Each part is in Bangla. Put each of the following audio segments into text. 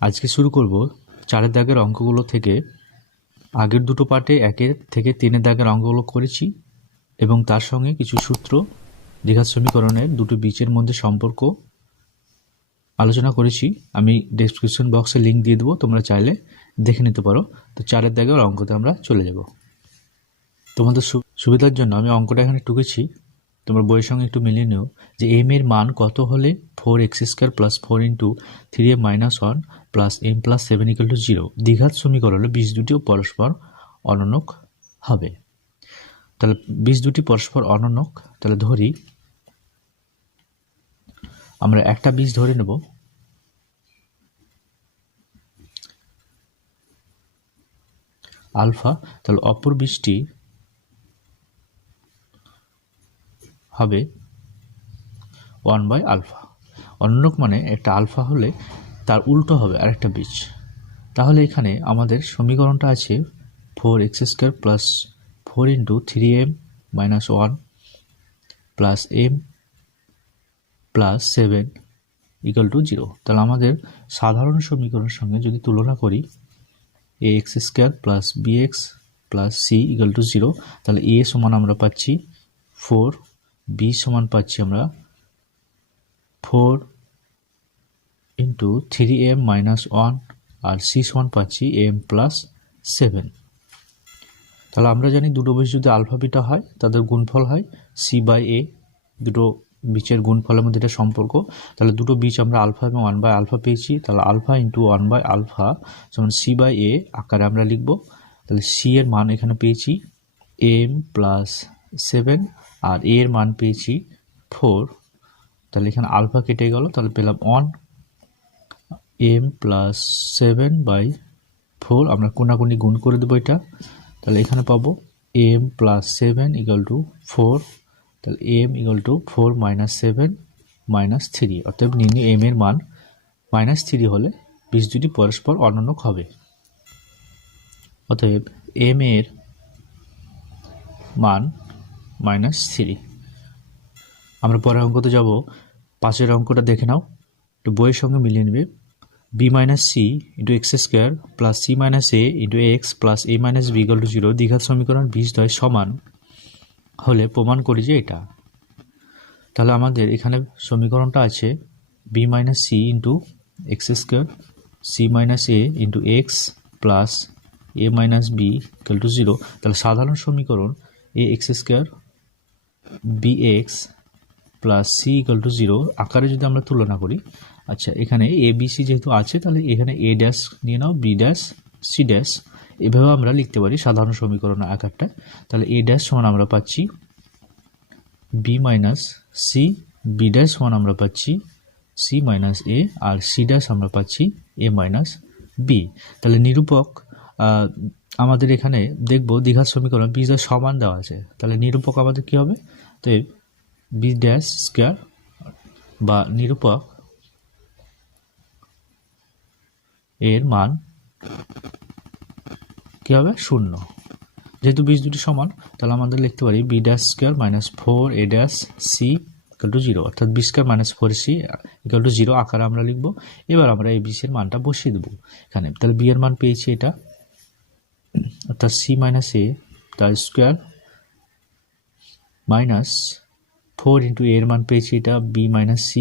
আজকে শুরু করব 4 দাগের অঙ্কগুলো থেকে। আগের দুটো পার্টে 1 থেকে 3 দাগের অঙ্কগুলো করেছি এবং তার সঙ্গে কিছু সূত্র, দ্বিঘাত সমীকরণের দুটো বীজের মধ্যে সম্পর্ক আলোচনা করেছি। আমি ডেসক্রিপশন বক্সে লিঙ্ক দিয়ে দেবো, তোমরা চাইলে দেখে নিতে পারো। তো 4 দাগের অঙ্কতে আমরা চলে যাব। তোমাদের সুবিধার জন্য আমি অঙ্কটা এখানে টুকেছি, তোমরা বইয়ের সঙ্গে একটু মিলিয়ে নিও যে এম এর মান কত হলে 4x² plus 4 into 3m minus 1 plus m plus 7 equal to 0 দ্বিঘাত সমীকরণে বীজ দুটিও পরস্পর অননক হবে। তাহলে বীজ দুটি পরস্পর অননক, তাহলে ধরি আমরা একটা বীজ ধরে নেব আলফা, তাহলে অপর বীজটি হবে 1/আলফা। অননক মানে একটা আলফা হলে তার উল্টো হবে আরেকটা বীজ। তাহলে এখানে আমাদের সমীকরণটা আছে 4x² plus 4 into 3m minus 1 plus m plus 7 equal to 0। তাহলে আমাদের সাধারণ সমীকরণের সঙ্গে যদি তুলনা করি ax² plus bx plus c equal to 0, তাহলে a সমান আমরা পাচ্ছি 4, b সমান পাচ্ছি আমরা 4 ইন্টু 3m মাইনাস 1 আর c সমান পাচ্ছি m প্লাস 7। তাহলে আমরা জানি দুটো বীজ যদি আলফা বিটা হয় তাদের গুণফল হয় c/a, দুটো বীজের গুণফলের মধ্যে এটা সম্পর্ক। তাহলে দুটো বীজ আমরা আলফা এবং 1/আলফা পেয়েছি, তাহলে আলফা ইন্টু 1/আলফা সমান c/a আকারে আমরা লিখব। তাহলে c এর মান এখানে পেয়েছি m প্লাস 7 আর a এর মান পেয়েছি 4। তাহলে এখানে আলফা কেটে গেল, তাহলে পেলাম 1 m প্লাস 7/4। আমরা কোনাকুনি গুণ করে দেবো এটা, তাহলে এখানে পাবো m প্লাস 7 ইকুয়াল টু 4। তাহলে m equal to 4 minus 7 minus 3, অর্থাৎ নির্ণয় m এর মান -3 হলে বীজ দুটি পরস্পর অননক হবে। অতএব m এর মান -3। আমরা পরের অঙ্কতে যাব। 5 অঙ্কটা দেখে নাও, একটু বইয়ের সঙ্গে মিলিয়ে নেবে। b minus c into x² plus c minus a into x plus a minus b equal to 0 দ্বিঘাত সমীকরণ বীজদ্বয় সমান হলে প্রমাণ করি যে এটা। তাহলে আমাদের এখানে সমীকরণটা আছে b minus c into x² c minus a into x plus a minus b equal to 0। তাহলে সাধারণ সমীকরণ ax² bx plus c equal to 0 আকারে যদি আমরা তুলনা করি, আচ্ছা এখানে এ বি সি যেহেতু আছে তাহলে এখানে a ড্যাশ নিয়ে নাও, b ড্যাশ c ড্যাশ, এভাবে আমরা লিখতে পারি সাধারণ সমীকরণ আকারটা। তাহলে a ড্যাশ সমান আমরা পাচ্ছি b minus c, b dash সমান আমরা পাচ্ছি c মাইনাস a আর c ড্যাশ আমরা পাচ্ছি a মাইনাস b। তাহলে নিরূপক আমাদের এখানে দেখব দ্বিঘাত সমীকরণ বীজদ্বয় সমান দেওয়া আছে, তাহলে নিরূপক আমাদের কি হবে? তো b ড্যাশ স্কয়ার বা নিরূপক এর মান কি হবে? 0। যেহেতু বীজ দুটি সমান তাহলে আমাদের লিখতে পারি b dash square minus 4a dash c equal to 0, অর্থাৎ b square minus 4c equal to 0 আকারে আমরা লিখব। এবার আমরা এই বিশের মানটা বসিয়ে দেবো এখানে। তাহলে b এর মান পেয়েছি এটা, অর্থাৎ c মাইনাস a তার স্কয়ার মাইনাস 4 ইন্টু a এর মান পেয়েছি এটা b minus c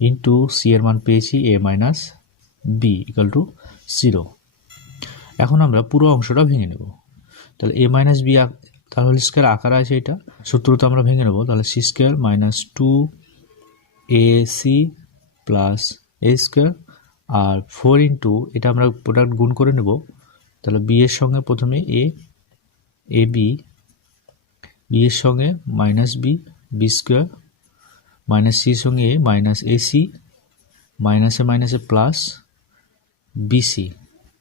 into c এর মান পেয়েছি a minus b equal to 0। এখন আমরা পুরো অংশটা ভেঙে নেব। তাহলে a মাইনাস b তার হোল স্কয়ার আকারে আছে এটা, সূত্রটা আমরা ভেঙে নেব। তাহলে c square minus 2ac plus a square আর 4 ইন্টু এটা আমরা প্রোডাক্ট গুণ করে নেব। তাহলে b এর সঙ্গে প্রথমে ab, b এর সঙ্গে minus b square minus c এর সঙ্গে a মাইনাস ac মাইনাসে মাইনাসে প্লাস bc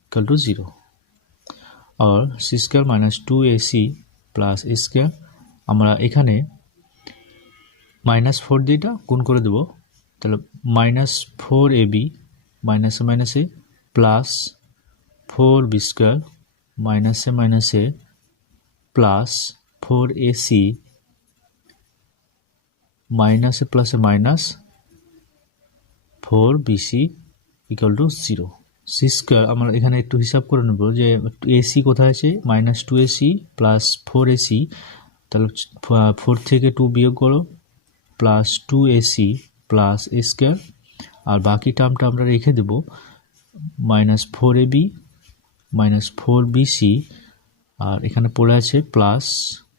ইকুয়াল টু 0 और c square minus 2ac plus a square. আমরা এখানে -4 দিয়ে এটা গুণ করে দেব। তাহলে -4ab মাইনাসে মাইনাসে প্লাস 4b স্কয়ার মাইনাসে মাইনাসে প্লাস 4ac মাইনাসে প্লাসে minus four BC equal to 0। C square আমরা এখানে একটু হিসাব করে নেব যে এসি কোথায় আছে, -2ac প্লাস 4ac, তাহলে 4 থেকে 2 বিয়োগ করো, plus 2ac plus a square, আর বাকি টার্মটা আমরা রেখে দেব -4ab -4bc, আর এখানে পড়ে আছে plus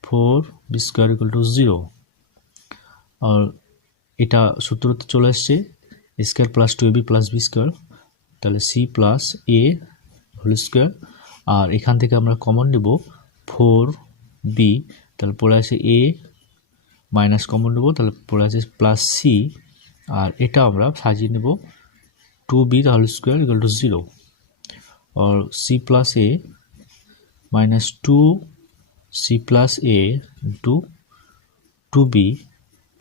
4b square equal to 0। আর এটা সূত্রতে চলে আসছে a square plus 2ab plus b square, তাহলে c plus a whole square, আর এখান থেকে আমরা কমন নেব 4b, তাহলে পড়ে আছে a, মাইনাস কমন নেব, তাহলে পড়ে আছে প্লাস c, আর এটা আমরা সাজিয়ে নেব 2b whole square equal to 0, और c plus a minus 2c plus a into 2b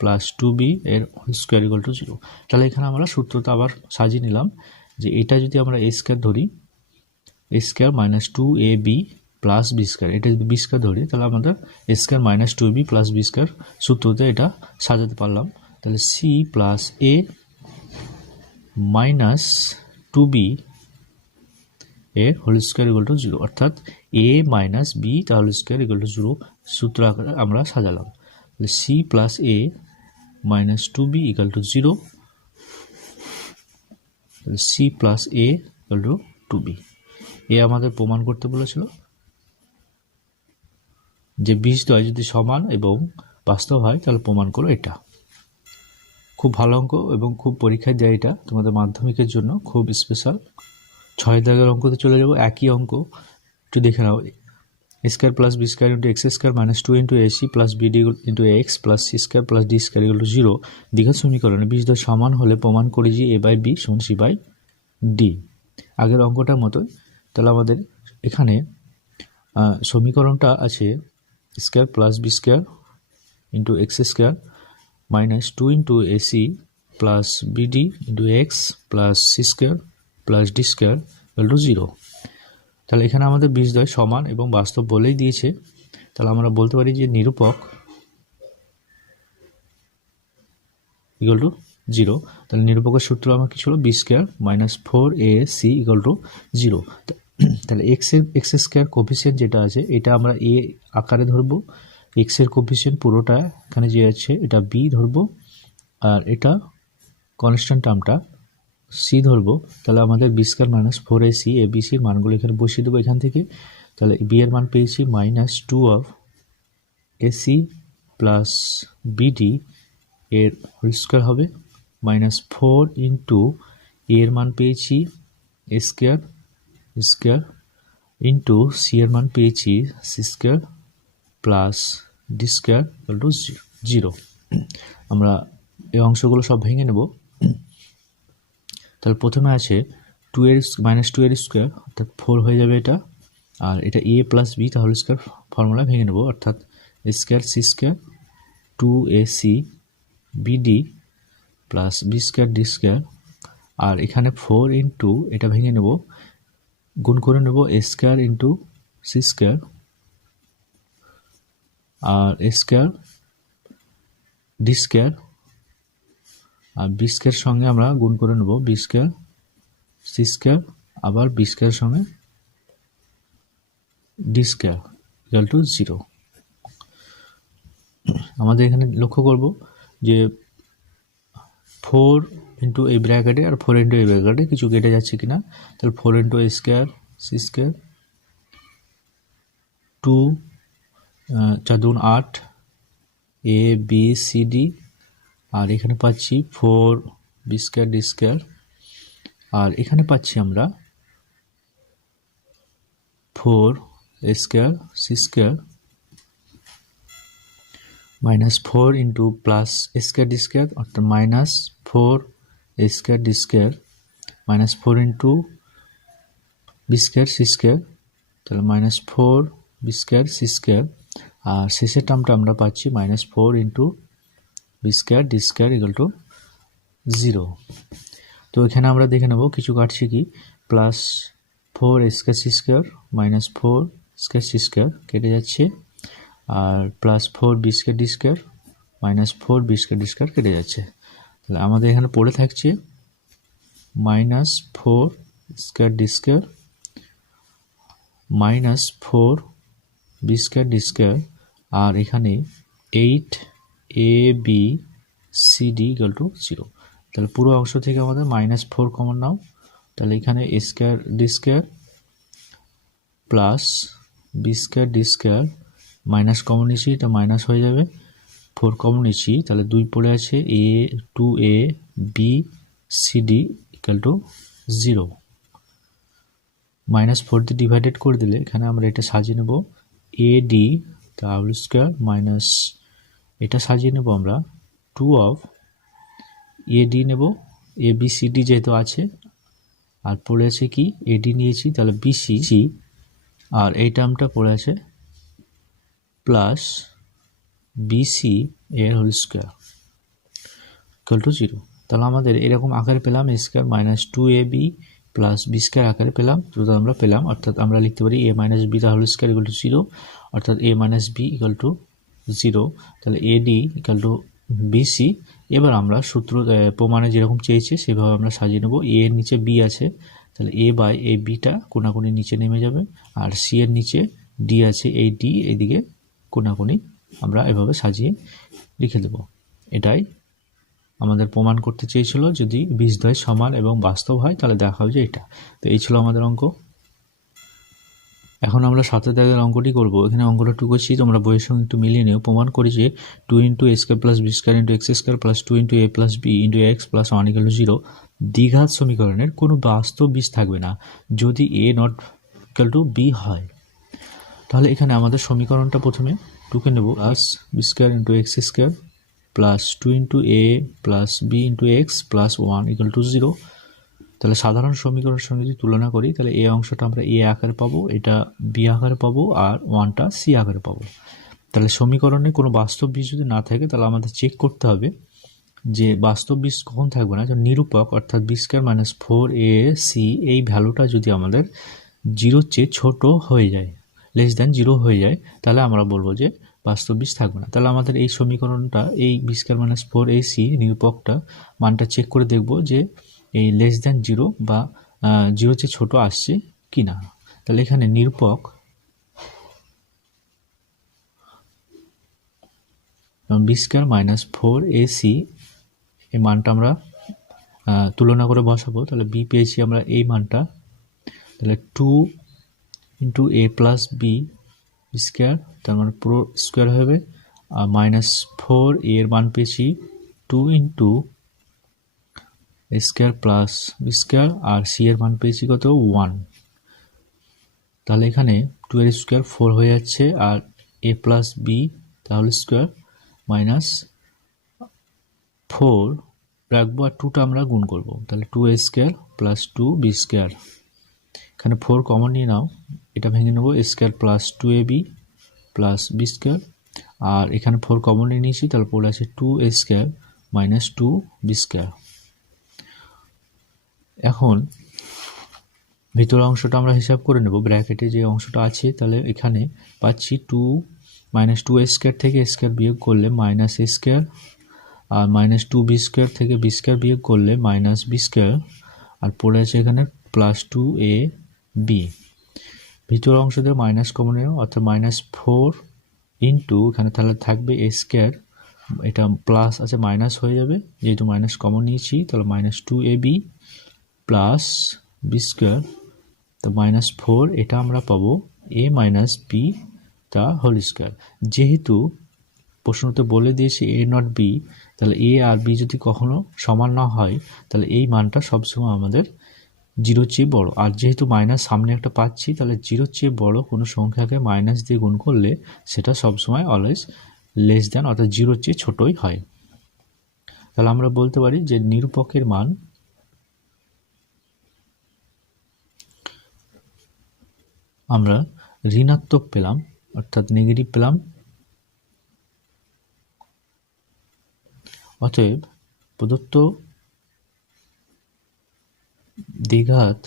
plus 2b এর হোল স্কোয়ার ইকুয়াল টু 0। তাহলে এখানে আমরা সূত্রটা আবার সাজিয়ে নিলাম যে এটা যদি আমরা a স্কোয়ার ধরি, a square minus 2ab plus b square, এটা যদি b স্কোয়ার ধরি তাহলে আমাদের a square minus 2b plus b square সূত্রতে এটা সাজাতে পারলাম। তাহলে c plus a minus 2b এর হোল স্কোয়ার ইকুয়াল টু 0, অর্থাৎ a মাইনাস b তার হোল স্কোয়ার ইকুয়াল টু 0 সূত্র আকারে আমরা সাজালাম। তাহলে c plus a minus 2b equal to 0, তাহলে c plus a equal to 2b। এ আমাদের প্রমাণ করতে বলেছিল যে বীজদ্বয় যদি সমান এবং বাস্তব হয় তাহলে প্রমাণ করো এটা। খুব ভালো অঙ্ক এবং খুব পরীক্ষায় দেয়, এটা তোমাদের মাধ্যমিকের জন্য খুব স্পেশাল। 6 দাগের অঙ্কতে চলে যাব, একই অঙ্ক একটু দেখে নাও। a square plus B square into x square minus 2 into AC plus BD into x plus C square plus D square equal to 0 দ্বিঘাত সমীকরণে বীজদ্বয় সমান হলে প্রমাণ করি যে a বাই বি সমান সি বাই ডি। আগের অঙ্কটার মতোই। তাহলে আমাদের এখানে সমীকরণটা আছে square plus B square into x square minus 2 into AC plus BD into x plus C square plus D square equal to 0। তাহলে এখানে আমাদের বীজদ্বয় সমান এবং বাস্তব বলেই দিয়েছে, তাহলে আমরা বলতে পারি যে নিরূপক ইকুয়াল টু 0। তাহলে নিরূপকের সূত্র আমার কি ছিল, B square minus 4ac equal to 0। তাহলে এক্স স্কোয়ার কোফিসিয়েন্ট যেটা আছে এটা আমরা এ আকারে ধরবো, এক্সের কোফিসিয়েন্ট পুরোটা এখানে যে আছে এটা বি ধরবো, আর এটা কনস্ট্যান্ট টার্মটা সি ধরবো। তাহলে আমাদের বি স্কোয়ার মাইনাস 4ac এবিসির মানগুলো এখানে বসিয়ে দেবো এখান থেকে। তাহলে বি এর মান পেয়েছি minus 2 of AC plus BD এর হোল স্কোয়ার হবে মাইনাস 4 ইন্টু এর মান পেয়েছি A square square into C এর মান পেয়েছি C square plus D square equal to 0। আমরা এই অংশগুলো সব ভেঙে নেব। তাহলে প্রথমে আছে 2 এর মাইনাস 2 এর স্কোয়ার অর্থাৎ 4 হয়ে যাবে এটা, আর এটা এ প্লাস বি তাহলে স্কোয়ার ফর্মুলা ভেঙে নেব, অর্থাৎ square C square 2ac BD plus B square D square, আর এখানে 4 ইন্টু এটা ভেঙে নেব, গুণ করে নেব A square into C square, আর এ স্কোয়ার ডি স্কোয়ার, আর বি স্কোয়ার সঙ্গে আমরা গুণ করে নেব বি স্কোয়ার সি স্কোয়ার, আবার বি স্কোয়ার সঙ্গে ডি স্কোয়ার ইকুয়াল টু 0। আমাদের এখানে লক্ষ্য করব যে 4 ইন্টু এই ব্র্যাকেটে আর 4 ইন্টু এই ব্র্যাকেটে কিছু কেটে যাচ্ছে কিনা। তাহলে 4 into A square C square 2 4 2 8 A B C D, আর এখানে পাচ্ছি 4 বি স্কোয়ার ডি স্কোয়ার, আর এখানে পাচ্ছি আমরা 4 A square C square minus 4 into plus A square D square অর্থাৎ minus 4 A square D square minus 4 into B square C square, তাহলে minus 4 B square C square, আর শেষের টার্মটা আমরা পাচ্ছি minus 4 into B square D square equal to 0। তো এখানে আমরা দেখে নেব কিছু কাটছি কি, plus 4 square C square minus 4 square C square কেটে যাচ্ছে, আর plus 4 B square D square minus 4 B square D square কেটে যাচ্ছে। তাহলে আমাদের এখানে পড়ে থাকছে minus 4 square D square minus 4 B square D square, আর এখানে 8 A B C D equal to 0। তাহলে পুরো অংশ থেকে আমাদের -4 কমন নাও, তাহলে এখানে A square D square plus B square D square minus common নিচ্ছি, এটা মাইনাস হয়ে যাবে, 4 কমন নিচ্ছি, তাহলে 2 পড়ে আছে, A 2a B C D equal to 0। -4 দিয়ে ডিভাইডেড করে দিলে এখানে আমরা এটা সাজিয়ে নেব এ ডি তার হোল স্কোয়ার মাইনাস এটা সাজিয়ে নেব আমরা 2 অফ এ ডি নেব, এ বি সি ডি যেহেতু আছে, আর পড়ে আছে কি এ ডি নিয়েছি, তাহলে বি সি, আর এই টার্মটা পড়ে আছে প্লাস বিসি এর হোল স্কোয়ার ইকুয়াল টু 0। তাহলে আমাদের এরকম আকারে পেলাম A square minus 2ab plus B square আকারে পেলাম, তো আমরা পেলাম, অর্থাৎ আমরা লিখতে পারি এ মাইনাস বি তার হোল স্কোয়ার ইকুয়াল টু 0, অর্থাৎ A minus B equal to 0। তাহলে এডি ইকুয়াল টু বিসি। এবার আমরা সূত্র প্রমাণে যেরকম চেয়েছে সেভাবে আমরা সাজিয়ে নেব। এ এর নিচে বি আছে, তাহলে এ বাই এ বিটা কোনাকুনি নিচে নেমে যাবে, আর সি এর নিচে ডি আছে, এই ডি এইদিকে কোনাকুনি আমরা এভাবে সাজিয়ে লিখে দেব। এটাই আমাদের প্রমাণ করতে চেয়েছিল, যদি বীজদ্বয় সমান এবং বাস্তব হয় তাহলে দেখা হবে যে এটা। তো এই ছিল আমাদের অঙ্ক। এখন আমরা 7 দাগের অঙ্কটি করব। এখানে অঙ্কটা টু করছি, তোমরা বইয়ের সঙ্গে একটু মিলিয়ে নিও। প্রমাণ করি যে 2 × a square plus B square into x square plus 2 × a plus b into x plus 1 equal to 0 দ্বিঘাত সমীকরণের কোনো বাস্তব বীজ থাকবে না যদি a not equal to b হয়। তাহলে এখানে আমাদের সমীকরণটা প্রথমে 2কে নেব, plus B square into x square plus 2 × a plus b into x plus 1 equal to 0। তাহলে সাধারণ সমীকরণের সঙ্গে যদি তুলনা করি তাহলে এই অংশটা আমরা এ আকারে পাবো, এটা বি আকারে পাবো, আর 1টা সি আকারে পাবো। তাহলে সমীকরণে কোনো বাস্তব বীজ যদি না থাকে তাহলে আমাদের চেক করতে হবে যে বাস্তব বীজ কখন থাকবে না, নিরূপক অর্থাৎ বি স্কোয়ার মাইনাস 4ac এই ভ্যালুটা যদি আমাদের 0-র চেয়ে ছোট হয়ে যায়, <0 হয়ে যায়, তাহলে আমরা বলবো যে বাস্তব বীজ থাকবে না। তাহলে আমাদের এই সমীকরণটা এই বি স্কোয়ার মাইনাস 4ac নিরূপকটা মানটা চেক করে দেখব যে এই <0 বা 0-র চেয়ে ছোট আসছে কি না। তাহলে এখানে নিরূপক বি স্কোয়ার মাইনাস 4ac এই মানটা আমরা তুলনা করে বসাবো। তাহলে বি পেয়েছি আমরা এই মানটা, তাহলে 2 × a প্লাস বি স্কোয়ার, তার মানে পুরো স্কোয়ার হবে, আর -4 এর মান পেয়েছি 2 × a square plus B square, আর সি এর মান পেয়েছি কত 1। তাহলে এখানে 2 এর স্কোয়ার 4 হয়ে যাচ্ছে, আর a প্লাস বি তাহলে স্কোয়ার মাইনাস 4 রাখবো, আর 2টা আমরা গুণ করব, তাহলে 2a square plus 2b square. এখানে 4 কমন নিয়ে নাও, এটা ভেঙে নেবো, a square plus 2ab plus B square, আর এখানে 4 কমন নিয়ে নিয়েছি, তাহলে পড়ে আছে 2a square minus 2b square. এখন ভিতরের অংশটা আমরা হিসাব করে নেব, ব্র্যাকেটে যে অংশটা আছে, তাহলে এখানে পাচ্ছি 2 -2a স্কোয়ার থেকে a স্কোয়ার বিয়োগ করলে মাইনাস a স্কোয়ার, আর -2b স্কোয়ার থেকে b স্কোয়ার বিয়োগ করলে মাইনাস b স্কোয়ার, আর পড়ে আছে এখানে প্লাস 2ab। ভিতরের অংশ দিয়ে মাইনাস কমন নেব, অর্থাৎ -4 ইন্টু এখানে তাহলে থাকবে a স্কোয়ার, এটা প্লাস আছে মাইনাস হয়ে যাবে, যেহেতু মাইনাস কমন নিয়েছি, তাহলে -2ab প্লাস বি স্কোয়ার, তো -4 এটা আমরা পাবো a মাইনাস বি তা হোল স্কোয়ার। যেহেতু প্রশ্নতে বলে দিয়েছে a নট b, তাহলে a আর b যদি কখনো সমান না হয় তাহলে এই মানটা সবসময় আমাদের 0-র চেয়ে বড়, আর যেহেতু মাইনাস সামনে একটা পাচ্ছি, তাহলে 0-র চেয়ে বড় কোনো সংখ্যাকে মাইনাস দিয়ে গুণ করলে সেটা সবসময় অলওয়েজ <<, অর্থাৎ 0-র চেয়ে ছোটই হয়। তাহলে আমরা বলতে পারি যে নিরূপকের মান আমরা ঋণাত্মক পেলাম, অর্থাৎ নেগেটিভ পেলাম। অতএব প্রদত্ত দ্বিঘাত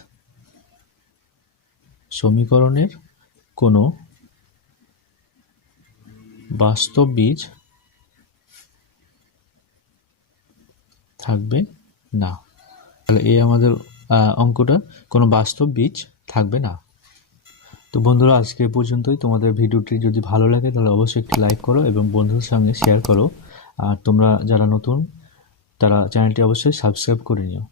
সমীকরণের কোনো বাস্তব বীজ থাকবে না। তাহলে এই আমাদের অঙ্কটা কোনো বাস্তব বীজ থাকবে না। তো বন্ধুরা, আজকে এ পর্যন্তই। তোমাদের ভিডিওটি যদি ভালো লাগে তাহলে অবশ্যই একটি লাইক করো এবং বন্ধুদের সঙ্গে শেয়ার করো। আর তোমরা যারা নতুন তারা চ্যানেলটি অবশ্যই সাবস্ক্রাইব করে নিও।